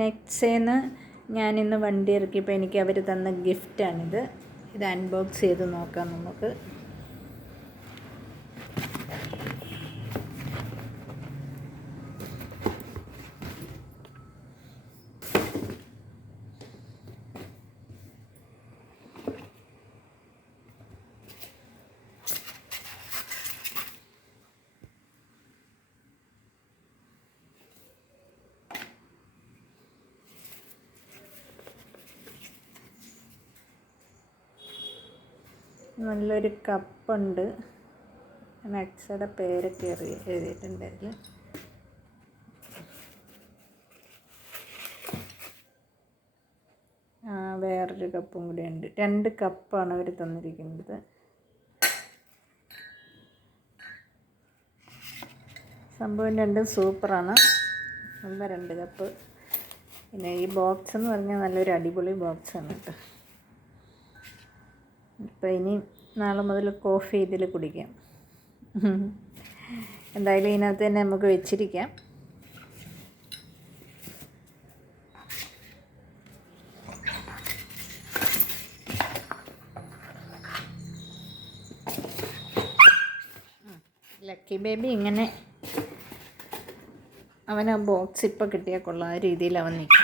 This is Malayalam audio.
നെക്സേന്ന് ഞാനിന്ന് വണ്ടി ഇറക്കിയപ്പോൾ എനിക്ക് അവർ തന്ന ഗിഫ്റ്റാണിത്. ഇത് അൺബോക്സ് ചെയ്ത് നോക്കാം നമുക്ക്. നല്ലൊരു കപ്പുണ്ട്. നെക്സയുടെ പേരൊക്കെ എഴുതിയിട്ടുണ്ട് അതിൽ. വേറൊരു കപ്പും കൂടി ഉണ്ട്. 2 കപ്പാണ് അവർ തന്നിരിക്കുന്നത്. സംഭവം രണ്ടും സൂപ്പറാണ്. നല്ല 2 കപ്പ്. പിന്നെ ഈ ബോക്സ് എന്ന് പറഞ്ഞാൽ നല്ലൊരു അടിപൊളി ബോക്സാണ് കേട്ടോ. ഇപ്പം ഇനി നാളെ മുതൽ കോഫി ഇതിൽ കുടിക്കാം. എന്തായാലും ഇതിനകത്ത് തന്നെ നമുക്ക് വെച്ചിരിക്കാം. ലക്കി ബേബി ഇങ്ങനെ അവൻ ആ ബോക്സ് ഇപ്പോൾ കിട്ടിയാൽ കൊള്ളാം. ആ രീതിയിൽ അവൻ നിൽക്കും.